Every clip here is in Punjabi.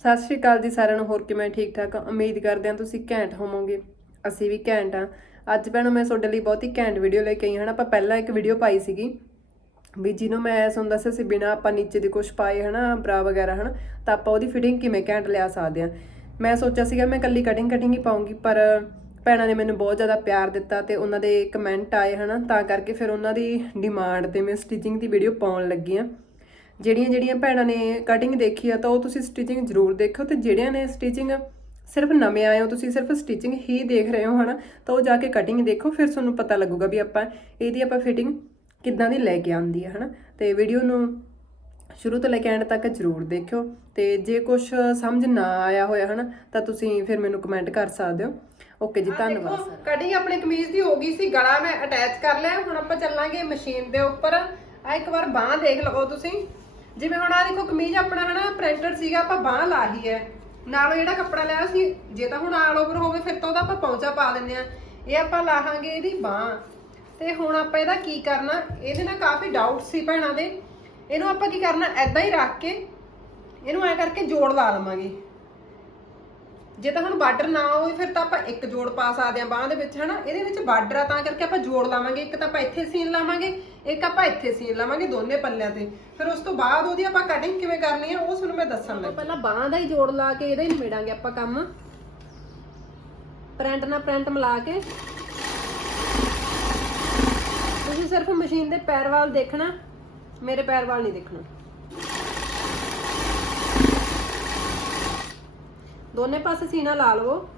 ਸਤਿ ਸ਼੍ਰੀ ਅਕਾਲ ਜੀ ਸਾਰਿਆਂ ਨੂੰ, ਹੋਰ ਕਿਵੇਂ ਠੀਕ ਠਾਕ ਉਮੀਦ ਕਰਦੇ ਹਾਂ ਤੁਸੀਂ ਘੈਂਟ ਹੋਵੋਗੇ। ਅਸੀਂ ਵੀ ਘੈਂਟ ਆ ਅੱਜ ਭੈਣੋ, ਮੈਂ ਤੁਹਾਡੇ ਲਈ ਬਹੁਤ ਹੀ ਘੈਂਟ ਵੀਡੀਓ ਲੈ ਕੇ ਆਈ ਹਾਂ। ਹਨਾ, ਆਪਾਂ ਪਹਿਲਾਂ ਇੱਕ ਵੀਡੀਓ ਪਾਈ ਸੀਗੀ ਵੀ ਜਿਹਨੂੰ ਮੈਂ ਸੁਣਦਾ ਸੀ ਅਸੀਂ ਬਿਨਾ ਆਪਾਂ ਨੀਚੇ ਦੇ ਕੁਝ ਪਾਏ, ਹਨਾ ਬਰਾ ਵਗੈਰਾ, ਹਨਾ, ਤਾਂ ਆਪਾਂ ਉਹਦੀ ਫਿਟਿੰਗ ਕਿਵੇਂ ਘੈਂਟ ਲਿਆ ਸਕਦੇ ਆ ਮੈਂ ਸੋਚਿਆ ਸੀਗਾ, ਮੈਂ ਕੱਲੀ ਕਟਿੰਗ ਕਟਿੰਗ ਹੀ ਪਾਉਂਗੀ, ਪਰ ਭੈਣਾਂ ਨੇ ਮੈਨੂੰ ਬਹੁਤ ਜ਼ਿਆਦਾ ਪਿਆਰ ਦਿੱਤਾ ਤੇ ਉਹਨਾਂ ਦੇ ਕਮੈਂਟ ਆਏ, ਹਨਾ, ਤਾਂ ਕਰਕੇ ਫਿਰ ਉਹਨਾਂ ਦੀ ਡਿਮਾਂਡ ਤੇ ਮੈਂ ਸਟਿਚਿੰਗ ਦੀ ਵੀਡੀਓ ਪਾਉਣ ਲੱਗੀ ਆ ਜਿਹੜੀਆਂ ਜਿਹੜੀਆਂ ਭੈਣਾਂ ਨੇ ਕਟਿੰਗ ਦੇਖੀ ਆ ਤਾਂ ਉਹ ਤੁਸੀਂ ਸਟਿਚਿੰਗ ਜ਼ਰੂਰ ਦੇਖੋ ਤੇ ਜਿਹੜਿਆਂ ਨੇ ਸਟਿਚਿੰਗ ਸਿਰਫ ਨਵੇਂ ਆਏ ਹੋ ਤੁਸੀਂ ਸਿਰਫ ਸਟਿਚਿੰਗ ਹੀ ਦੇਖ ਰਹੇ ਹੋ ਹਨਾ? ਤਾਂ ਉਹ ਜਾ ਕੇ ਕਟਿੰਗ ਦੇਖੋ ਫਿਰ ਤੁਹਾਨੂੰ ਪਤਾ ਲੱਗੂਗਾ ਵੀ ਆਪਾਂ ਇਹਦੀ ਆਪਾਂ ਫਿਟਿੰਗ ਕਿੱਦਾਂ ਦੀ ਲੈ ਕੇ ਆਉਂਦੀ ਹੈ ਹਨਾ? ਤੇ ਵੀਡੀਓ ਨੂੰ ਸ਼ੁਰੂ ਤੋਂ ਲੈ ਕੇ ਐਂਡ ਤੱਕ ਜ਼ਰੂਰ ਦੇਖਿਓ ਤੇ ਜੇ ਕੁਝ ਸਮਝ ਨਾ ਆਇਆ ਹੋਇਆ ਹਨਾ ਤਾਂ ਤੁਸੀਂ ਫਿਰ ਮੈਨੂੰ ਕਮੈਂਟ ਕਰ ਸਕਦੇ ਹੋ। ਓਕੇ ਜੀ ਧੰਨਵਾਦ ਕਟਿੰਗ ਆਪਣੇ ਕਮੀਜ਼ ਦੀ ਹੋ ਗਈ ਸੀ ਗਲਾ ਮੈਂ ਅਟੈਚ ਕਰ ਲਿਆ ਹੁਣ ਆਪਾਂ ਚੱਲਾਂਗੇ ਮਸ਼ੀਨ ਦੇ ਉੱਪਰ। ਆ ਇੱਕ ਵਾਰ ਬਾਹ ਦੇਖ ਲਓ ਤੁਸੀਂ। ਜਿਵੇਂ ਹੁਣ ਆ ਦੇਖੋ ਕਮੀਜ਼ ਆਪਣਾ ਹਨਾ ਪ੍ਰਿੰਟਡ ਸੀਗਾ, ਆਪਾਂ ਬਾਹ ਲਾਹੀ ਹੈ। ਨਾਲੋਂ ਜਿਹੜਾ ਕੱਪੜਾ ਲਿਆ ਸੀ, ਜੇ ਤਾਂ ਹੁਣ ਆਲ ਓਵਰ ਹੋਵੇ, ਫਿਰ ਤਾਂ ਉਹਦਾ ਆਪਾਂ ਪੌਂਚਾ ਪਾ ਦਿੰਦੇ ਆ ਇਹ ਆਪਾਂ ਲਾਹਾਂਗੇ ਇਹਦੀ ਬਾਹ। ਤੇ ਹੁਣ ਆਪਾਂ ਇਹਦਾ ਕੀ ਕਰਨਾ, ਇਹਦੇ ਨਾਲ ਕਾਫੀ ਡਾਊਟ ਸੀ ਭੈਣਾਂ ਦੇ। ਇਹਨੂੰ ਆਪਾਂ ਕੀ ਕਰਨਾ ਐਦਾਂ ਹੀ ਰੱਖ ਕੇ, ਇਹਨੂੰ ਐ ਕਰਕੇ ਜੋੜ ਲਾ ਲਵਾਂਗੇ। ਜੇ ਤਾਂ ਹੁਣ ਬਾਰਡਰ ਨਾ ਹੋਵੇ, ਫਿਰ ਤਾਂ ਆਪਾਂ ਇੱਕ ਜੋੜ ਪਾ ਸਕਦੇ ਆ ਬਾਹਾਂ ਦੇ ਵਿੱਚ, ਹਨਾ। ਇਹਦੇ ਵਿੱਚ ਬਾਰਡਰ ਆ, ਤਾਂ ਕਰਕੇ ਆਪਾਂ ਜੋੜ ਲਾਵਾਂਗੇ। ਇੱਕ ਤਾਂ ਆਪਾਂ ਇੱਥੇ ਸੀਨ ਲਾਵਾਂਗੇ ਇੱਕ ਆਪਾਂ ਇੱਥੇ ਸੀਨ ਲਾਵਾਂਗੇ ਦੋਨੇ ਪੱਲਿਆਂ ਤੇ। ਫਿਰ ਉਸ ਤੋਂ ਬਾਅਦ ਉਹਦੀ ਆਪਾਂ ਕਟਿੰਗ ਕਿਵੇਂ ਕਰਨੀ ਆ ਉਹ ਤੁਹਾਨੂੰ ਮੈਂ ਦੱਸਣ ਲੱਗੀ। ਪਹਿਲਾਂ ਬਾਹਾਂ ਦਾ ਹੀ ਜੋੜ ਲਾ ਕੇ ਇਹਦਾ ਹੀ ਨਿਬੇੜਾਂਗੇ ਆਪਾਂ ਕੰਮ। ਪ੍ਰਿੰਟ ਨਾਲ ਪ੍ਰਿੰਟ ਮਿਲਾ ਕੇ। ਤੁਸੀਂ ਸਿਰਫ ਮਸ਼ੀਨ ਦੇ ਪੈਰ ਵੱਲ ਦੇਖਣਾ ਮੇਰੇ ਪੈਰ ਵੱਲ ਨਹੀਂ ਦੇਖਣਾ। ਦੋਨੇ ਪਾਸੇ ਸੀਨਾ ਲਾ ਲਵੋ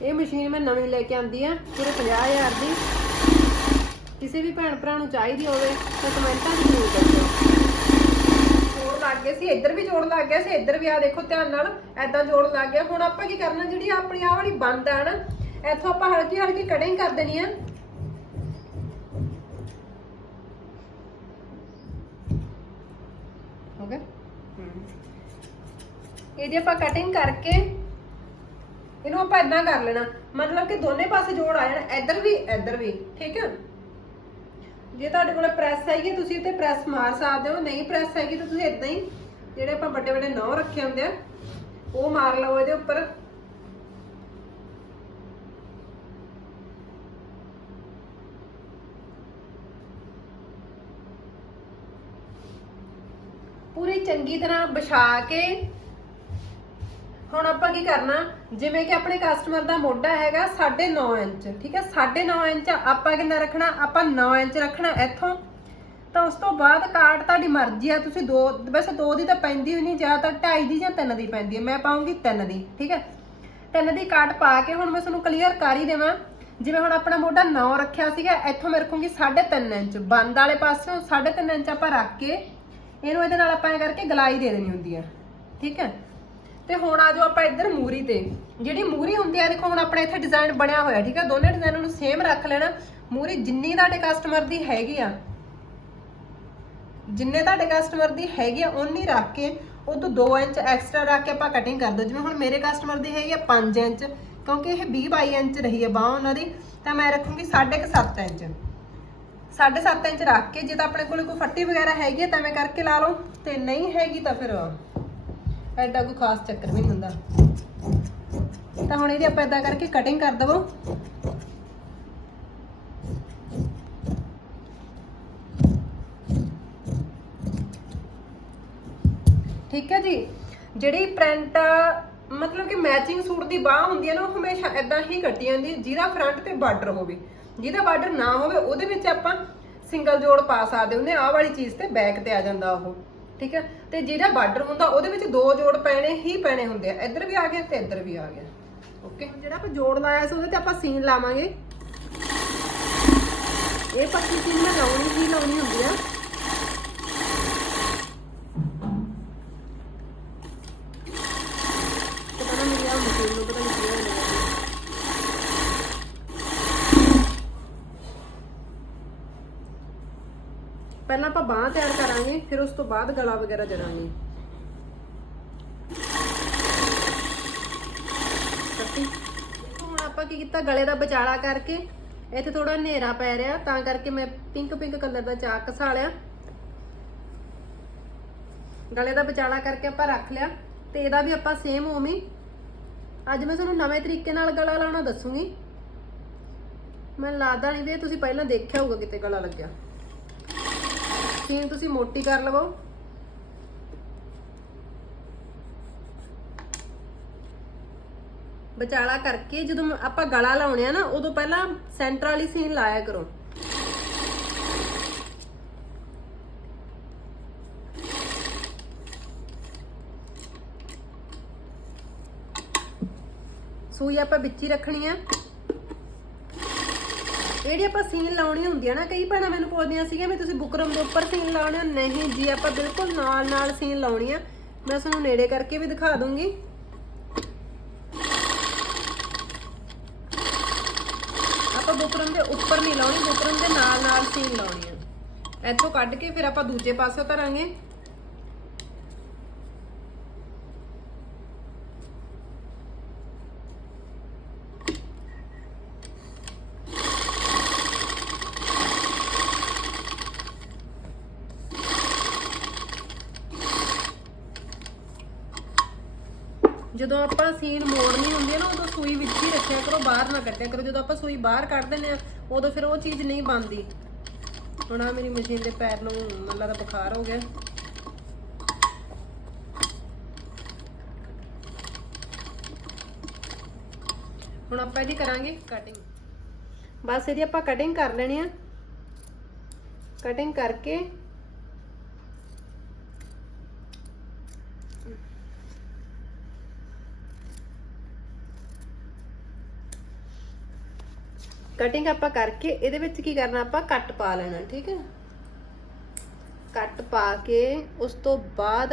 ਇਹ ਮਸ਼ੀਨ ਮੈਂ ਨਵੀਂ ਲੈ ਕੇ ਆਂਦੀ ਆ, ਪੂਰੇ 50000 ਦੀ। ਕਿਸੇ ਵੀ ਭੈਣ ਭਰਾ ਨੂੰ ਚਾਹੀਦੀ ਹੋਵੇ, ਤਾਂ ਕਮੈਂਟਾਂ 'ਚ ਜ਼ਰੂਰ ਦੱਸੋ ਜੋੜ ਲੱਗ ਗਏ ਸੀ, ਇੱਧਰ ਵੀ ਜੋੜ ਲੱਗ ਗਿਆ ਸੀ, ਇੱਧਰ ਵੀ ਆ ਦੇਖੋ ਧਿਆਨ ਨਾਲ ਐਦਾਂ ਜੋੜ ਲੱਗ ਗਿਆ। ਹੁਣ ਆਪਾਂ ਕੀ ਕਰਨਾ, ਜਿਹੜੀ ਆਪਣੀ ਆਹ ਵਾਲੀ ਬੰਦ ਆ ਨਾ, ਇੱਥੋਂ ਆਪਾਂ ਹਲਕੀ ਹਲਕੀ ਕਟਿੰਗ ਕਰ ਦੇਣੀ ਆ। ਹੋ ਗਿਆ? ਇਹਦੀ ਆਪਾਂ ਕਟਿੰਗ ਕਰਕੇ ਇਹਨੂੰ ਆਪਾਂ ਇਦਾਂ ਕਰ ਲੈਣਾ। ਮਤਲਬ ਕਿ ਦੋਨੇ ਪਾਸੇ ਜੋੜ ਆ ਜਾਣ, ਇੱਧਰ ਵੀ ਇੱਧਰ ਵੀ, ਠੀਕ ਹੈ ਜੇ ਤੁਹਾਡੇ ਕੋਲ ਪ੍ਰੈਸ ਹੈਗੀ, ਤੁਸੀਂ ਤੇ ਪ੍ਰੈਸ ਮਾਰ ਸਕਦੇ ਹੋ। ਨਹੀਂ ਪ੍ਰੈਸ ਹੈਗੀ, ਤਾਂ ਤੁਸੀਂ ਇਦਾਂ ਹੀ ਜਿਹੜੇ ਆਪਾਂ ਵੱਡੇ ਵੱਡੇ ਨੌ ਰੱਖੇ ਹੁੰਦੇ ਆ, ਉਹ ਮਾਰ ਲਓ ਇਹਦੇ ਉੱਪਰ। ਪੂਰੀ ਚੰਗੀ ਤਰ੍ਹਾਂ ਵਿਛਾ ਕੇ ਹੁਣ ਆਪਾਂ ਕੀ ਕਰਨਾ? ਜਿਵੇਂ ਕਿ ਆਪਣੇ ਕਸਟਮਰ ਦਾ ਮੋਢਾ ਹੈਗਾ 9.5 ਇੰਚ, ਠੀਕ ਹੈ? 9.5 ਇੰਚ ਆਪਾਂ ਕਿੰਨਾ ਰੱਖਣਾ? ਆਪਾਂ 9 ਇੰਚ ਰੱਖਣਾ ਇੱਥੋਂ। ਤਾਂ ਉਸ ਤੋਂ ਬਾਅਦ ਕਾਟ ਤੁਹਾਡੀ ਮਰਜ਼ੀ ਆ, ਤੁਸੀਂ ਦੋ, ਵੈਸੇ ਦੋ ਦੀ ਤਾਂ ਪੈਂਦੀ ਹੋਈ ਨਹੀਂ ਜ਼ਿਆਦਾਤਰ 2.5 ਦੀ ਜਾਂ 3 ਦੀ ਪੈਂਦੀ ਹੈ। ਮੈਂ ਪਾਉਂਗੀ 3 ਦੀ, ਠੀਕ ਹੈ? 3 ਦੀ ਕਾਟ ਪਾ ਕੇ ਹੁਣ ਮੈਂ ਤੁਹਾਨੂੰ ਕਲੀਅਰ ਕਰ ਹੀ ਦੇਵਾਂ। ਜਿਵੇਂ ਹੁਣ ਆਪਣਾ ਮੋਢਾ 9 ਰੱਖਿਆ ਸੀਗਾ, ਇੱਥੋਂ ਮੈਂ ਰੱਖੂੰਗੀ 3.5 ਇੰਚ। ਬੰਦ ਵਾਲੇ ਪਾਸਿਓਂ 3.5 ਇੰਚ ਆਪਾਂ ਰੱਖ ਕੇ, ਇਹਨੂੰ ਇਹਦੇ ਨਾਲ ਆਪਾਂ ਕਰਕੇ ਗਲਾਈ ਦੇ ਦੇਣੀ ਹੁੰਦੀ ਆ, ਠੀਕ ਹੈ? ਤੇ ਹੁਣ ਆ ਜਾਓ ਆਪਾਂ ਇੱਧਰ ਮੂਰੀ ਤੇ। ਜਿਹੜੀ ਮੂਰੀ ਹੁੰਦੀ ਆ, ਦੇਖੋ ਹੁਣ ਆਪਣੇ ਇੱਥੇ ਡਿਜ਼ਾਈਨ ਬਣਿਆ ਹੋਇਆ, ਠੀਕ ਆ? ਦੋਨੇ ਡਿਜ਼ਾਈਨਾਂ ਨੂੰ ਸੇਮ ਰੱਖ ਲੈਣਾ। ਮੂਰੀ ਜਿੰਨੀ ਤੁਹਾਡੇ ਕਸਟਮਰ ਦੀ ਹੈਗੀ ਆ, ਜਿੰਨੇ ਤੁਹਾਡੇ ਕਸਟਮਰ ਦੀ ਹੈਗੀ ਆ ਉਨੀ ਰੱਖ ਕੇ ਉਹ 2 ਇੰਚ ਐਕਸਟਰਾ ਰੱਖ ਕੇ ਆਪਾਂ ਕਟਿੰਗ ਕਰ ਦੋ ਜਿਵੇਂ ਹੁਣ ਮੇਰੇ ਕਸਟਮਰ ਦੀ ਹੈਗੀ ਆ 5 ਇੰਚ, ਕਿਉਂਕਿ ਇਹ 20 ਬਾਈ ਇੰਚ ਰਹੀ ਹੈ ਬਾਹ ਉਹਨਾਂ ਦੀ, ਤਾਂ ਮੈਂ ਰੱਖੂੰਗੀ 7.5 ਇੰਚ। 7.5 ਇੰਚ ਰੱਖ ਕੇ, ਜੇ ਤਾਂ ਆਪਣੇ ਕੋਲ ਕੋਈ ਫੱਟੀ ਵਗੈਰਾ ਹੈਗੀ ਆ, ਤਾਂ ਮੈਂ ਕਰਕੇ ਲਾ ਲਓ ਤੇ ਨਹੀਂ ਹੈਗੀ ਤਾਂ ਫਿਰ ਐਡਾ ਕੋਈ ਖਾਸ ਚੱਕਰ ਵੀ ਨਹੀਂ ਹੁੰਦਾ। ਤਾਂ ਹੁਣ ਇਹਦੀ ਆਪਾਂ ਇਦਾਂ ਕਰਕੇ ਕਟਿੰਗ ਕਰ ਦਵੋ। ਠੀਕ ਹੈ ਜੀ? ਜਿਹੜੀ ਪ੍ਰਿੰਟ ਮਤਲਬ ਕਿ ਮੈਚਿੰਗ ਸੂਟ ਦੀ ਬਾਹ ਹੁੰਦੀ ਹੈ ਨਾ, ਉਹ ਹਮੇਸ਼ਾ ਇਦਾਂ ਹੀ ਕੱਟੀ ਜਾਂਦੀ ਜਿਹਦਾ ਫਰੰਟ ਤੇ ਬਾਰਡਰ ਹੋਵੇ। ਜਿਹਦਾ ਬਾਰਡਰ ਨਾ ਹੋਵੇ, ਉਹਦੇ ਵਿੱਚ ਆਪਾਂ ਸਿੰਗਲ ਜੋੜ ਪਾ ਸਕਦੇ ਹੁੰਦੇ ਆਹ ਵਾਲੀ ਚੀਜ਼ ਤੇ ਬੈਕ ਤੇ ਆ ਜਾਂਦਾ ਉਹ। ਠੀਕ ਹੈ? ਤੇ ਜਿਹੜਾ ਬਾਰਡਰ ਹੁੰਦਾ, ਉਹਦੇ ਵਿੱਚ ਦੋ ਜੋੜ ਪੈਣੇ, ਹੀ ਪੈਣੇ ਹੁੰਦੇ ਆ। ਇੱਧਰ ਵੀ ਆ ਗਿਆ ਤੇ ਇੱਧਰ ਵੀ ਆ ਗਿਆ। ਓਕੇ ਜਿਹੜਾ ਆਪਾਂ ਜੋੜ ਲਾਇਆ ਸੀ, ਉਹਦੇ ਤੇ ਆਪਾਂ ਸੀਨ ਲਾਵਾਂਗੇ। ਇਹ ਪੱਕੀ ਸੀਨ ਮੈਂ ਲਾਉਣੀ, ਹੀ ਲਾਉਣੀ ਹੁੰਦੀ ਆ ਪਤਾ ਨਾ ਮੇਰੀ ਆ ਮਸ਼ੀਨ ਨੂੰ ਪਤਾ ਨਹੀਂ ਕੀ ਹੋਇਆ ਪਹਿਲਾਂ ਆਪਾਂ ਬਾਹ ਤਿਆਰ ਕਰਾਂਗੇ ਫਿਰ ਉਸ ਤੋਂ ਬਾਅਦ ਗਲਾ ਵਗੈਰਾ ਜੜਾਂਗੇ ਹੁਣ ਆਪਾਂ ਕੀ ਕੀਤਾ, ਗਲੇ ਦਾ ਵਿਚਾਲਾ ਕਰਕੇ ਇੱਥੇ ਥੋੜਾ ਹਨੇਰਾ ਪੈ ਰਿਹਾ, ਤਾਂ ਕਰਕੇ ਮੈਂ ਪਿੰਕ ਪਿੰਕ ਕਲਰ ਦਾ ਚਾਕ ਘਸਾ ਲਿਆ ਗਲੇ ਦਾ ਵਿਚਾਲਾ ਕਰਕੇ ਆਪਾਂ ਰੱਖ ਲਿਆ ਤੇ ਇਹਦਾ ਵੀ ਆਪਾਂ ਸੇਮ ਉਵੇਂ ਹੀ। ਅੱਜ ਮੈਂ ਤੁਹਾਨੂੰ ਨਵੇਂ ਤਰੀਕੇ ਨਾਲ ਗਲਾ ਲਾਉਣਾ ਦੱਸੂਗੀ। ਮੈਨੂੰ ਲੱਗਦਾ ਨਹੀਂ ਵੀ ਤੁਸੀਂ ਪਹਿਲਾਂ ਦੇਖਿਆ ਹੋਊਗਾ ਕਿਤੇ ਗਲਾ ਲੱਗਿਆ। ਸੀਨ ਤੁਸੀਂ ਮੋਟੀ ਕਰ ਲਵੋ। ਵਿਚਾਲਾ ਕਰਕੇ ਜਦੋਂ ਆਪਾਂ ਗਲਾ ਲਾਉਣੇ ਆ ਨਾ, ਉਦੋਂ ਪਹਿਲਾਂ ਸੈਂਟਰ ਵਾਲੀ ਸੀਨ ਲਾਇਆ ਕਰੋ। ਸੂਈ ਆਪਾਂ ਵਿੱਚ ਹੀ ਰੱਖਣੀ ਆ। ਜਿਹੜੀ ਆਪਾਂ ਸੀਨ ਲਾਉਣੀ ਹੁੰਦੀ ਆ ਨਾ, ਕਈ ਭੈਣਾਂ ਮੈਨੂੰ ਪੁੱਛਦੀਆਂ ਸੀਗੀਆਂ ਵੀ ਤੁਸੀਂ ਬੁਕਰਮ ਦੇ ਉੱਪਰ ਸੀਨ ਲਾਉਣੇ ਹੋ? ਨਹੀਂ ਜੀ, ਆਪਾਂ ਬਿਲਕੁਲ ਨਾਲ ਨਾਲ ਸੀਨ ਲਾਉਣੀ ਆ। ਮੈਂ ਤੁਹਾਨੂੰ ਨੇੜੇ ਕਰਕੇ ਵੀ ਦਿਖਾ ਦੂੰਗੀ। ਆਪਾਂ ਬੁਕਰਮ ਦੇ ਉੱਪਰ ਨਹੀਂ ਲਾਉਣੀ ਬੁਕਰਮ ਦੇ ਨਾਲ ਨਾਲ ਸੀਨ ਲਾਉਣੀ ਆ। ਇੱਥੋਂ ਕੱਢ ਕੇ ਫਿਰ ਆਪਾਂ ਦੂਜੇ ਪਾਸੇ ਕਰਾਂਗੇ ਜਦੋਂ ਆਪਾਂ ਸੀਨ ਮੋੜਨੀ ਹੁੰਦੀ ਹੈ ਨਾ, ਉਦੋਂ ਸੂਈ ਵਿੱਚ ਹੀ ਰੱਖਿਆ ਕਰੋ, ਬਾਹਰ ਨਾ ਕੱਢਿਆ ਕਰੋ। ਜਦੋਂ ਆਪਾਂ ਸੂਈ ਬਾਹਰ ਕੱਢ ਦਿੰਦੇ ਆ ਉਦੋਂ ਫਿਰ ਉਹ ਚੀਜ਼ ਨਹੀਂ ਬਣਦੀ। ਹੁਣ ਆ ਮੇਰੀ ਮਸ਼ੀਨ ਦੇ ਪੈਰ ਨੂੰ ਮੱਲਾ ਦਾ ਬੁਖਾਰ ਹੋ ਗਿਆ। ਹੁਣ ਆਪਾਂ ਇਹਦੀ ਕਰਾਂਗੇ ਕਟਿੰਗ ਬਸ ਇਹਦੀ ਆਪਾਂ ਕਟਿੰਗ ਕਰ ਲੈਣੀ ਆ। ਕਟਿੰਗ ਕਰਕੇ ਕਟਿੰਗ ਆਪਾਂ ਕਰਕੇ ਇਹਦੇ ਵਿੱਚ ਕੀ ਕਰਨਾ ਆਪਾਂ ਕੱਟ ਪਾ ਲੈਣਾ, ਠੀਕ ਹੈ? ਕੱਟ ਪਾ ਕੇ ਉਸ ਤੋਂ ਬਾਅਦ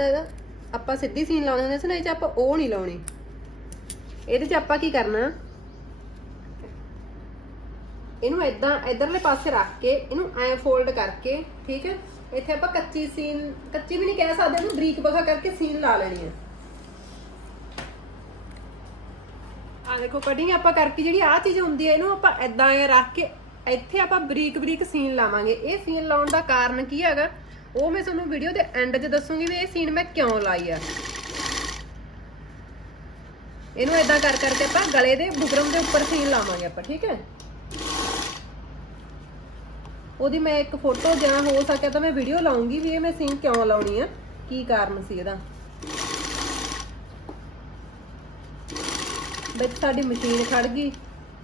ਆਪਾਂ ਸਿੱਧੀ ਸੀਨ ਲਾਉਂਦੇ ਹੁੰਦੇ ਸੀ ਨਾ, ਇਹ ਚ ਆਪਾਂ ਉਹ ਨਹੀਂ ਲਾਉਣੀ। ਇਹਦੇ ਚ ਆਪਾਂ ਕੀ ਕਰਨਾ? ਇਹਨੂੰ ਇਦਾਂ ਇਧਰਲੇ ਪਾਸੇ ਰੱਖ ਕੇ ਇਹਨੂੰ ਐ ਫੋਲਡ ਕਰਕੇ, ਠੀਕ ਹੈ? ਇੱਥੇ ਆਪਾਂ ਕੱਚੀ ਸੀਨ ਕੱਚੀ ਵੀ ਨਹੀਂ ਕਹਿ ਸਕਦੇ, ਇਹਨੂੰ ਬਰੀਕ ਬਖਾ ਕਰਕੇ ਸੀਨ ਲਾ ਲੈਣੀ ਹੈ। ਆ ਦੇਖੋ ਕਟਿੰਗ ਆਪਾਂ ਕਰਕੇ ਜਿਹੜੀ ਆ ਚੀਜ਼ ਹੁੰਦੀ ਹੈ, ਇਹਨੂੰ ਆਪਾਂ ਐਦਾਂ ਰੱਖ ਕੇ ਇੱਥੇ ਆਪਾਂ ਬਰੀਕ ਬਰੀਕ ਸੀਨ ਲਾਵਾਂਗੇ। ਇਹ ਸੀਨ ਲਾਉਣ ਦਾ ਕਾਰਨ ਕੀ ਹੈਗਾ? ਉਹ ਮੈਂ ਤੁਹਾਨੂੰ ਵੀਡੀਓ ਦੇ ਐਂਡ 'ਚ ਦੱਸੂਗੀ ਵੀ ਇਹ ਸੀਨ ਮੈਂ ਕਿਉਂ ਲਾਈ ਆ। ਇਹਨੂੰ ਐਦਾਂ ਕਰ ਕਰਕੇ ਆਪਾਂ ਗਲੇ ਦੇ ਬੁਕਰਮ ਦੇ ਉੱਪਰ ਸੀਨ ਲਾਵਾਂਗੇ ਆਪਾਂ, ਠੀਕ ਹੈ? ਉਹਦੀ ਮੈਂ ਇੱਕ ਫੋਟੋ ਜਾਂ ਹੋ ਸਕਿਆ ਤਾਂ ਮੈਂ ਵੀਡੀਓ ਲਾਉਂਗੀ ਵੀ ਇਹ ਮੈਂ ਸੀਨ ਕਿਉਂ ਲਾਉਣੀ ਆ? ਕੀ ਕਾਰਨ ਸੀ ਇਹਦਾ? ਵਿੱਚ ਸਾਡੀ ਮਸ਼ੀਨ ਖੜ ਗਈ,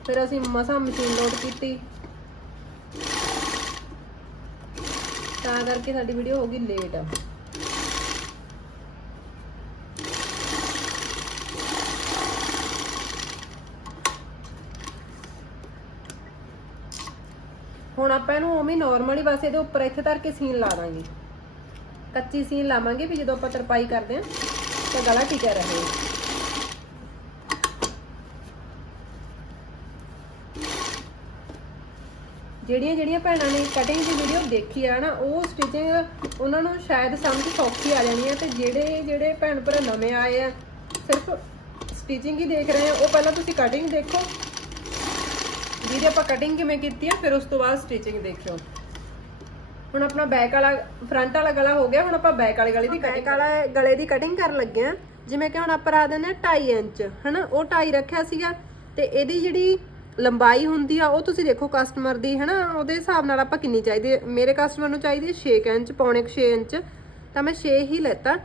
ਫਿਰ ਅਸੀਂ ਮਸਾਂ ਮਸ਼ੀਨ ਲੋਡ ਕੀਤੀ। ਤਾਂ ਕਰਕੇ ਸਾਡੀ ਵੀਡੀਓ ਹੋ ਗਈ ਲੇਟ ਹੁਣ ਆਪਾਂ ਇਹਨੂੰ ਉਵੇਂ ਨਾਰਮਲੀ ਬਸ ਇਹਦੇ ਉੱਪਰ ਇੱਥੇ ਧਰ ਕੇ ਸੀਨ ਲਾ ਦਾਂਗੇ। ਕੱਚੀ ਸੀਨ ਲਾਵਾਂਗੇ ਵੀ ਜਦੋਂ ਆਪਾਂ ਤਰਪਾਈ ਕਰਦੇ ਆਂ ਤਾਂ ਗਲਾ ਟਿਕਿਆ ਰਹੇ। ਜਿਹੜੀਆਂ ਜਿਹੜੀਆਂ ਭੈਣਾਂ ਨੇ ਕਟਿੰਗ ਦੀ ਵੀਡੀਓ ਦੇਖੀ ਆ ਨਾ ਉਹ ਸਟਿਚਿੰਗ ਉਹਨਾਂ ਨੂੰ ਸ਼ਾਇਦ ਸਮਝ ਸੌਖੀ ਆ ਜਾਣੀ ਹੈ ਤੇ ਜਿਹੜੇ ਜਿਹੜੇ ਭੈਣ ਭਰਾ ਨਵੇਂ ਆਏ ਆ ਸਿਰਫ ਸਟਿਚਿੰਗ ਹੀ ਦੇਖ ਰਹੇ ਆ। ਉਹ ਪਹਿਲਾਂ ਤੁਸੀਂ ਕਟਿੰਗ ਦੇਖੋ। ਜਿਹਦੀ ਆਪਾਂ ਕਟਿੰਗ ਕਿਵੇਂ ਕੀਤੀ ਆ ਫਿਰ ਉਸ ਤੋਂ ਬਾਅਦ ਸਟਿਚਿੰਗ ਦੇਖਿਓ। ਹੁਣ ਆਪਣਾ ਬੈਕ ਵਾਲਾ ਫਰੰਟ ਵਾਲਾ ਗਲਾ ਹੋ ਗਿਆ ਹੁਣ ਆਪਾਂ ਬੈਕ ਵਾਲੇ ਗਲੇ ਦੀ ਕਟਿੰਗ ਵਾਲਾ ਗਲੇ ਦੀ ਕਟਿੰਗ ਕਰਨ ਲੱਗੇ ਆ। ਜਿਵੇਂ ਕਿ ਹੁਣ ਆਪਾਂ ਰਾ ਦਿੰਦੇ ਆ 2.5 ਇੰਚ ਹਨਾ? ਉਹ 2.5 ਰੱਖਿਆ ਸੀਗਾ ਤੇ ਇਹਦੀ ਜਿਹੜੀ ਲੰਬਾਈ ਹੁੰਦੀ ਆ, ਉਹ ਤੁਸੀਂ ਦੇਖੋ ਕਸਟਮਰ ਦੀ, ਹਨਾ, ਉਹਦੇ ਹਿਸਾਬ ਨਾਲ ਆਪਾਂ ਕਿੰਨੀ ਚਾਹੀਦੀ ਮੇਰੇ ਕਸਟਮਰ ਨੂੰ ਚਾਹੀਦੀ 6 ਇੰਚ ਪੌਣੇ 6 ਇੰਚ, ਤਾਂ ਮੈਂ 6 ਹੀ ਲੈਤਾ।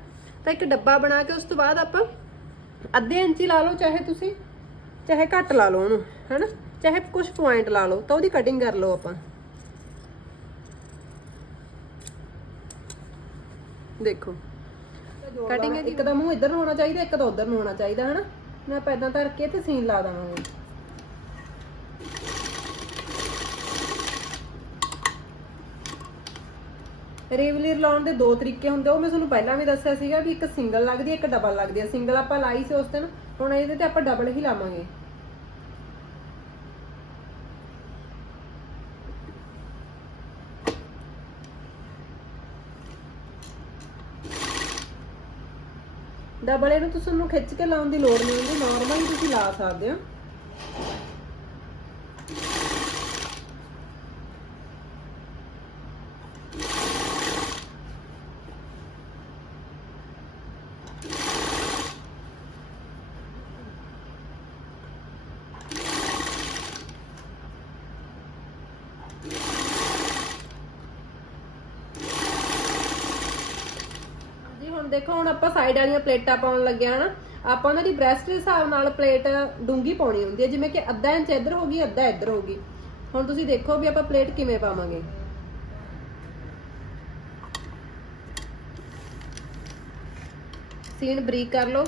ਤਾਂ ਇੱਕ ਡੱਬਾ ਬਣਾ ਕੇ ਉਸ ਤੋਂ ਬਾਅਦ ਆਪਾਂ ਅੱਧੇ ਇੰਚ ਹੀ ਲਾ ਲਓ, ਚਾਹੇ ਤੁਸੀਂ, ਚਾਹੇ ਘੱਟ ਲਾ ਲਓ ਉਹਨੂੰ, ਹਨਾ, ਚਾਹੇ ਕੁਝ ਪੁਆਇੰਟ ਲਾ ਲਓ, ਤਾਂ ਉਹਦੀ ਕਟਿੰਗ ਕਰ ਲਓ ਆਪਾਂ। ਦੇਖੋ ਕਟਿੰਗ ਇੱਕ ਦਾ ਮੂੰਹ ਇੱਧਰ ਨੂੰ ਹੋਣਾ ਚਾਹੀਦਾ, ਇੱਕ ਦਾ ਉੱਧਰ ਨੂੰ ਹੋਣਾ ਚਾਹੀਦਾ, ਹੈਨਾ। ਮੈਂ ਆਪਾਂ ਇਦਾਂ ਧਰ ਕੇ ਤੇ ਸੀਨ ਲਾ ਦਵਾਂਗੇ। ਰੇਵਲੀਰ ਲਾਉਣ ਦੇ ਦੋ ਤਰੀਕੇ ਹੁੰਦੇ ਉਹ ਮੈਂ ਤੁਹਾਨੂੰ ਪਹਿਲਾਂ ਵੀ ਦੱਸਿਆ ਸੀਗਾ ਵੀ ਇੱਕ ਸਿੰਗਲ ਲੱਗਦੀ ਹੈ ਇੱਕ ਡਬਲ ਲੱਗਦੀ ਹੈ ਸਿੰਗਲ ਆਪਾਂ ਲਾਈ ਸੀ ਉਸ ਦਿਨ, ਹੁਣ ਇਹਦੇ ਤੇ ਆਪਾਂ ਡਬਲ ਹੀ ਲਾਵਾਂਗੇ। ਡਬਲ ਇਹਨੂੰ ਤੁਸੀਂ ਨੂੰ ਖਿੱਚ ਕੇ ਲਾਉਣ ਦੀ ਲੋੜ ਨਹੀਂ ਹੁੰਦੀ। ਨਾਰਮਲ ਤੁਸੀਂ ਲਾ ਸਕਦੇ ਹੋ। ਹੁਣ ਦੇਖੋ, ਹੁਣ ਆਪਾਂ ਸਾਈਡ ਵਾਲੀਆਂ ਪਲੇਟਾਂ ਪਾਉਣ ਲੱਗੇ ਆ ਨਾ, ਆਪਾਂ ਉਹਨਾਂ ਦੀ ਬ੍ਰੈਸਟ ਦੇ ਹਿਸਾਬ ਨਾਲ ਪਲੇਟ ਡੂੰਗੀ ਪਾਉਣੀ ਹੁੰਦੀ ਹੈ, ਜਿਵੇਂ ਕਿ ਅੱਧਾ ਇੰਚ ਇੱਧਰ ਹੋਗੀ ਅੱਧਾ ਇੱਧਰ ਹੋਗੀ ਹੁਣ ਤੁਸੀਂ ਦੇਖੋ ਵੀ ਆਪਾਂ ਪਲੇਟ ਕਿਵੇਂ ਪਾਵਾਂਗੇ। ਸੀਨ ਬਰੀਕ ਕਰ ਲਓ।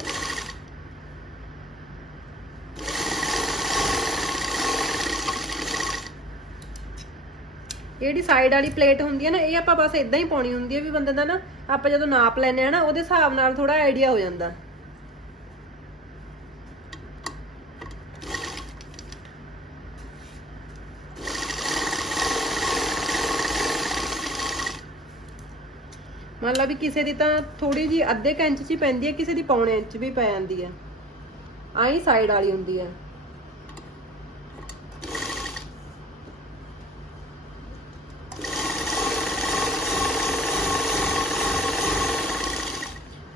ਜਿਹੜੀ ਸਾਈਡ ਵਾਲੀ ਪਲੇਟ ਹੁੰਦੀ ਹੈ ਨਾ, ਇਹ ਆਪਾਂ ਬਸ ਇਦਾਂ ਹੀ ਪਾਉਣੀ ਹੁੰਦੀ ਹੈ ਵੀ ਬੰਦੇ ਦਾ ਨਾ ਆਪਾਂ ਜਦੋਂ ਨਾਪ ਲੈਨੇ ਆ ਨਾ, ਉਹਦੇ ਹਿਸਾਬ ਨਾਲ ਥੋੜਾ ਆਈਡੀਆ ਹੋ ਜਾਂਦਾ। ਮੰਨ ਲਾ ਵੀ ਕਿਸੇ ਦੀ ਤਾਂ ਥੋੜੀ ਜੀ ਅੱਧੇ ਕੁ ਚ ਹੀ ਪੈਂਦੀ ਹੈ, ਕਿਸੇ ਦੀ ਪੌਣੇ ਇੰਚ ਵੀ ਪੈ ਜਾਂਦੀ ਹੈ। ਆਈ ਸਾਈਡ ਵਾਲੀ ਹੁੰਦੀ ਹੈ।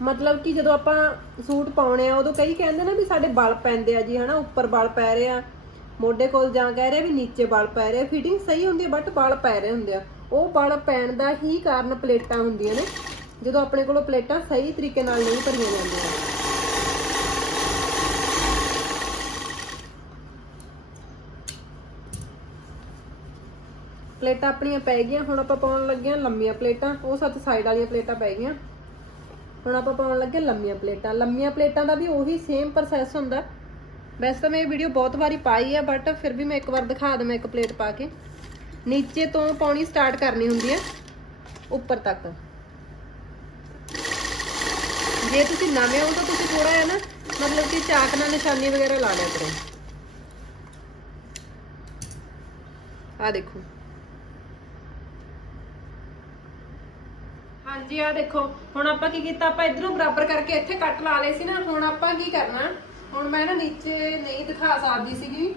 ਮਤਲਬ ਕਿ ਜਦੋਂ ਆਪਾਂ ਸੂਟ ਪਾਉਣੇ ਆ, ਉਦੋਂ ਕਈ ਕਹਿੰਦੇ ਨੇ ਵੀ ਸਾਡੇ ਬਲ ਪੈਂਦੇ ਆ ਜੀ, ਹਨਾ, ਉੱਪਰ ਬਲ ਪੈ ਰਹੇ ਆ। ਮੋਢੇ ਕੋਲ ਜਾਂ ਕਹਿ ਰਹੇ ਵੀ ਨੀਚੇ ਬਲ ਪੈ ਰਹੇ ਫਿਟਿੰਗ ਸਹੀ ਹੁੰਦੀ ਹੈ ਬਟ ਬਲ ਪੈ ਰਹੇ ਹੁੰਦੇ ਆ। ਉਹ ਬਲ ਪੈਣ ਦਾ ਹੀ ਕਾਰਨ ਪਲੇਟਾਂ ਹੁੰਦੀਆਂ ਨੇ, ਜਦੋਂ ਆਪਣੇ ਕੋਲੋਂ ਪਲੇਟਾਂ ਸਹੀ ਤਰੀਕੇ ਨਾਲ ਨਹੀਂ ਭਰੀਆਂ ਜਾਂਦੀਆਂ। ਪਲੇਟਾਂ ਆਪਣੀਆਂ ਪੈ ਗਈਆਂ, ਹੁਣ ਆਪਾਂ ਪਾਉਣ ਲੱਗੇ ਹਾਂ ਲੰਮੀਆਂ ਪਲੇਟਾਂ, ਉਹ ਸੱਤ ਸਾਈਡ ਵਾਲੀਆਂ ਪਲੇਟਾਂ ਪੈ ਗਈਆਂ। ਹੁਣ ਆਪਾਂ ਪਾਉਣ ਲੱਗੇ ਲੰਮੀਆਂ ਪਲੇਟਾਂ। ਲੰਮੀਆਂ ਪਲੇਟਾਂ ਦਾ ਵੀ ਉਹੀ ਸੇਮ ਪ੍ਰੋਸੈਸ ਹੁੰਦਾ। ਵੈਸੇ ਤਾਂ ਮੈਂ ਇਹ ਵੀਡੀਓ ਬਹੁਤ ਵਾਰੀ ਪਾਈ ਹੈ ਬਟ ਫਿਰ ਵੀ ਮੈਂ ਇੱਕ ਵਾਰ ਦਿਖਾ ਦਵਾਂ ਇੱਕ ਪਲੇਟ ਪਾ ਕੇ। ਨੀਚੇ ਤੋਂ ਪਾਉਣੀ ਸਟਾਰਟ ਕਰਨੀ ਹੁੰਦੀ ਹੈ ਉੱਪਰ ਤੱਕ। ਜੇ ਤੁਸੀਂ ਨਵੇਂ ਹੋ ਤਾਂ ਤੁਸੀਂ ਥੋੜਾ ਜਿਹਾ ਨਾ, ਮਤਲਬ ਕਿ ਚਾਕ ਨਾਲ ਨਿਸ਼ਾਨੀ ਵਗੈਰਾ ਲਾ ਲਿਆ ਕਰੋ। ਆ ਦੇਖੋ। ਹਾਂਜੀ ਆ ਦੇਖੋ, ਹੁਣ ਆਪਾਂ ਕੀ ਕੀਤਾ? ਆਪਾਂ ਇਧਰੋਂ ਬਰਾਬਰ ਕਰਕੇ ਇੱਥੇ ਕੱਟ ਲਾ ਲਏ ਸੀ ਨਾ, ਹੁਣ ਆਪਾਂ ਕੀ ਕਰਨਾ? ਹੁਣ ਮੈਂ ਨਾ ਨੀਚੇ ਨਹੀਂ ਦਿਖਾ ਸਕਦੀ ਸੀਗੀ।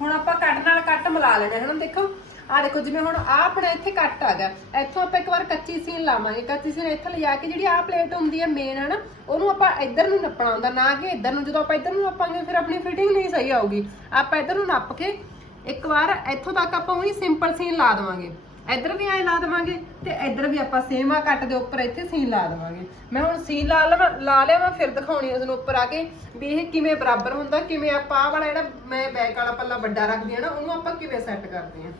ਹੁਣ ਆਪਾਂ ਕੱਟ ਨਾਲ ਕੱਟ ਮਿਲਾ ਲੈਣਾ ਹੈ ਨਾ ਦੇਖੋ ਆ ਦੇਖੋ, ਜਿਵੇਂ ਹੁਣ ਆ ਆਪਣਾ ਇੱਥੇ ਕੱਟ ਆ ਗਿਆ। ਇੱਥੋਂ ਆਪਾਂ ਇੱਕ ਵਾਰ ਕੱਚੀ ਸੀਨ ਲਾਵਾਂਗੇ। ਕੱਚੀ ਸੀਨ ਇੱਥੇ ਲਿਜਾ ਕੇ ਜਿਹੜੀ ਆ ਪਲੇਟ ਹੁੰਦੀ ਹੈ ਮੇਨ ਹੈ ਨਾ ਉਹਨੂੰ ਆਪਾਂ ਇੱਧਰ ਨੂੰ ਨੱਪਣਾ ਹੁੰਦਾ, ਨਾ ਕਿ ਇੱਧਰ ਨੂੰ। ਜਦੋਂ ਆਪਾਂ ਇੱਧਰ ਨੂੰ ਨੱਪਾਂਗੇ, ਫਿਰ ਆਪਣੀ ਫਿਟਿੰਗ ਨਹੀਂ ਸਹੀ ਆਊਗੀ। ਆਪਾਂ ਇੱਧਰ ਨੂੰ ਨੱਪ ਕੇ ਇੱਕ ਵਾਰ ਇੱਥੋਂ ਤੱਕ ਆਪਾਂ ਉਹੀ ਸਿੰਪਲ ਸੀਨ ਲਾ ਦੇਵਾਂਗੇ। ਇੱਧਰ ਵੀ ਐਂ ਲਾ ਦੇਵਾਂਗੇ ਤੇ ਇੱਧਰ ਵੀ ਆਪਾਂ ਸੇਮ ਆ ਕੱਟ ਦੇ ਉੱਪਰ ਇੱਥੇ ਸੀਨ ਲਾ ਦੇਵਾਂਗੇ। ਮੈਂ ਹੁਣ ਸੀਨ ਲਾ ਲਵਾਂ, ਲਾ ਲਿਆ ਮੈਂ, ਫਿਰ ਦਿਖਾਉਣੀ ਉਸ ਨੂੰ ਉੱਪਰ ਆ ਕੇ ਵੀ ਇਹ ਕਿਵੇਂ ਬਰਾਬਰ ਹੁੰਦਾ, ਕਿਵੇਂ ਆਪਾਂ ਆਹ ਵਾਲਾ ਜਿਹੜਾ ਮੈਂ ਬੈਕ ਵਾਲਾ ਪੱਲਾ ਵੱਡਾ ਰੱਖਦੀ ਆ ਨਾ, ਉਹਨੂੰ ਆਪਾਂ ਕਿਵੇਂ ਸੈੱਟ ਕਰਦੇ ਆ।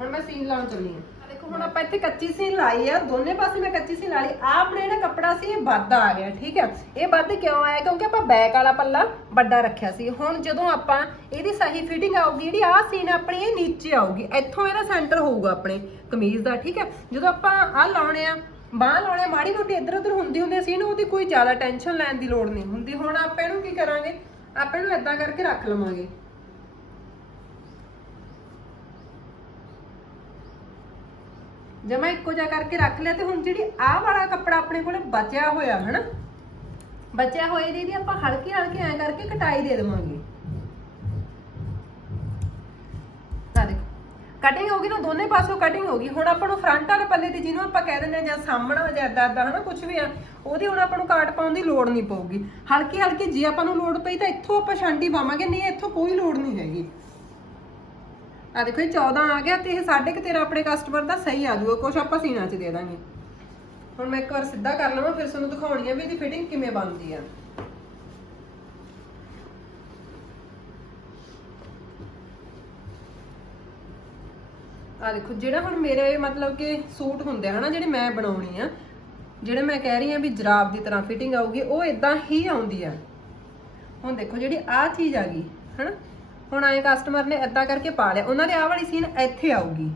ਹੁਣ ਮੈਂ ਸੀਨ ਲਾਉਣ ਚੱਲੀ ਆ। ਦੇਖੋ ਹੁਣ ਆਪਾਂ ਇੱਥੇ ਕੱਚੀ ਸੀਨ ਲਾਈ ਆ ਦੋਨੇ ਪਾਸੇ ਮੈਂ ਕੱਚੀ ਸੀਨ ਲਾ ਲਈ। ਆਪਣੇ ਜਿਹੜਾ ਕੱਪੜਾ ਸੀ ਇਹ ਵੱਧ ਆ ਗਿਆ ਠੀਕ ਹੈ ਇਹ ਵੱਧ ਕਿਉਂ ਆਇਆ? ਕਿਉਂਕਿ ਆਪਾਂ ਬੈਕ ਵਾਲਾ ਪੱਲਾ ਵੱਡਾ ਰੱਖਿਆ ਸੀ। ਹੁਣ ਜਦੋਂ ਆਪਾਂ ਇਹਦੀ ਸਹੀ ਫਿਟਿੰਗ ਆਊਗੀ ਜਿਹੜੀ ਆ ਸੀਨ ਆਪਣੀ ਇਹ ਨੀਚੇ ਆਊਗੀ। ਇੱਥੋਂ ਇਹਦਾ ਸੈਂਟਰ ਹੋਊਗਾ ਆਪਣੇ ਕਮੀਜ਼ ਦਾ ਠੀਕ ਹੈ ਜਦੋਂ ਆਪਾਂ ਆਹ ਲਾਉਣੇ ਆ ਬਾਹ ਲਾਉਣੇ ਆ, ਮਾੜੀ ਮੋਟੀ ਇੱਧਰ ਉੱਧਰ ਹੁੰਦੀ ਹੁੰਦੀ ਸੀ ਨਾ ਉਹਦੀ ਕੋਈ ਜ਼ਿਆਦਾ ਟੈਨਸ਼ਨ ਲੈਣ ਦੀ ਲੋੜ ਨਹੀਂ ਹੁੰਦੀ। ਹੁਣ ਆਪਾਂ ਇਹਨੂੰ ਕੀ ਕਰਾਂਗੇ? ਆਪਾਂ ਇਹਨੂੰ ਇਦਾਂ ਕਰਕੇ ਰੱਖ ਲਵਾਂਗੇ। ਜਮਾ ਇੱਕੋ ਜਿਹਾ ਕਰਕੇ ਰੱਖ ਲਿਆ ਤੇ ਹੁਣ ਜਿਹੜੀ ਆਹ ਵਾਲਾ ਕੱਪੜਾ ਆਪਣੇ ਕੋਲੇ ਬਚਿਆ ਹੋਇਆ ਹਨਾ ਬਚਿਆ ਹੋਇਆ ਦੀ ਇਹਦੀ ਆਪਾਂ ਹਲਕੀ ਹਲਕੀ ਐ ਕਰਕੇ ਕਟਾਈ ਦੇ ਦੇਵਾਂਗੇ। ਆ ਦੇਖੋ ਕਟਿੰਗ ਹੋ ਗਈ ਨਾ, ਦੋਨੇ ਪਾਸੋਂ ਕਟਿੰਗ ਹੋ ਗਈ। ਹੁਣ ਆਪਾਂ ਨੂੰ ਫਰੰਟ ਵਾਲੇ ਪੱਲੇ ਤੇ ਜਿਹਨੂੰ ਆਪਾਂ ਕਹਿ ਦਿੰਦੇ ਆ ਜਾਂ ਸਾਹਮਣਾ ਜਾਂ ਏਦਾਂ ਹਨਾ ਕੁਝ ਵੀ ਆ, ਉਹਦੀ ਹੁਣ ਆਪਾਂ ਨੂੰ ਕਾਟ ਪਾਉਣ ਦੀ ਲੋੜ ਨਹੀਂ ਪਊਗੀ। ਹਲਕੀ ਹਲਕੀ ਜੇ ਆਪਾਂ ਨੂੰ ਲੋੜ ਪਈ ਤਾਂ ਇੱਥੋਂ ਆਪਾਂ ਛਾਂਡੀ ਪਾਵਾਂਗੇ, ਨਹੀਂ ਇੱਥੋਂ ਕੋਈ ਲੋੜ ਨਹੀਂ ਹੈਗੀ। ਆ ਦੇਖੋ ਇਹ 14 ਆ ਗਿਆ ਤੇ ਇਹ ਸਾਢੇ ਕੁ ਤੇਰਾ ਆਪਣੇ ਕਸਟਮਰ ਦਾ ਸਹੀ ਆ ਜਾਊਗਾ ਕੁਝ ਆਪਾਂ ਸੀਨਾ ਚ ਦੇ ਦਾਂਗੇ। ਹੁਣ ਮੈਂ ਇੱਕ ਵਾਰ ਸਿੱਧਾ ਕਰ ਲਵਾਂ, ਫਿਰ ਤੁਹਾਨੂੰ ਦਿਖਾਉਣੀ ਆ ਵੀ ਇਹਦੀ ਫਿਟਿੰਗ ਕਿਵੇਂ ਬਣਦੀ ਆ। ਆ ਦੇਖੋ, ਜਿਹੜਾ ਹੁਣ ਮੇਰੇ ਮਤਲਬ ਕਿ ਸੂਟ ਹੁੰਦੇ ਆ ਹਨਾ, ਜਿਹੜੇ ਮੈਂ ਬਣਾਉਣੀ ਆ, ਜਿਹੜੇ ਮੈਂ ਕਹਿ ਰਹੀ ਆ ਵੀ ਜਰਾਬ ਦੀ ਤਰ੍ਹਾਂ ਫਿਟਿੰਗ ਆਊਗੀ, ਉਹ ਇਦਾਂ ਹੀ ਆਉਂਦੀ ਆ। ਹੁਣ ਦੇਖੋ, ਜਿਹੜੀ ਆ ਚੀਜ਼ ਆ ਗਈ, ਹਨਾ ਹੁਣ ਆਏ ਕਸਟਮਰ ਨੇ ਏਦਾਂ ਕਰਕੇ ਪਾ ਲਿਆ। ਉਹਨਾਂ ਦੇ ਆਹ ਵਾਲੀ ਸੀਨ ਇੱਥੇ ਆਊਗੀ।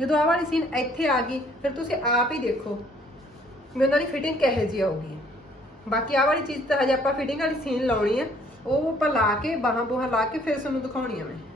ਜਦੋਂ ਆਹ ਵਾਲੀ ਸੀਨ ਇੱਥੇ ਆ ਗਈ, ਫਿਰ ਤੁਸੀਂ ਆਪ ਹੀ ਦੇਖੋ ਵੀ ਉਹਨਾਂ ਦੀ ਫਿਟਿੰਗ ਕਿਹੋ ਜਿਹੀ ਆਊਗੀ। ਬਾਕੀ ਆਹ ਵਾਲੀ ਚੀਜ਼ ਤਾਂ ਹਜੇ ਆਪਾਂ ਫਿਟਿੰਗ ਵਾਲੀ ਸੀਨ ਲਾਉਣੀ ਆ। ਉਹ ਆਪਾਂ ਲਾ ਕੇ, ਬਾਹਾਂ ਬੂਹਾਂ ਲਾ ਕੇ ਫਿਰ ਤੁਹਾਨੂੰ ਦਿਖਾਉਣੀ ਆ ਮੈਂ।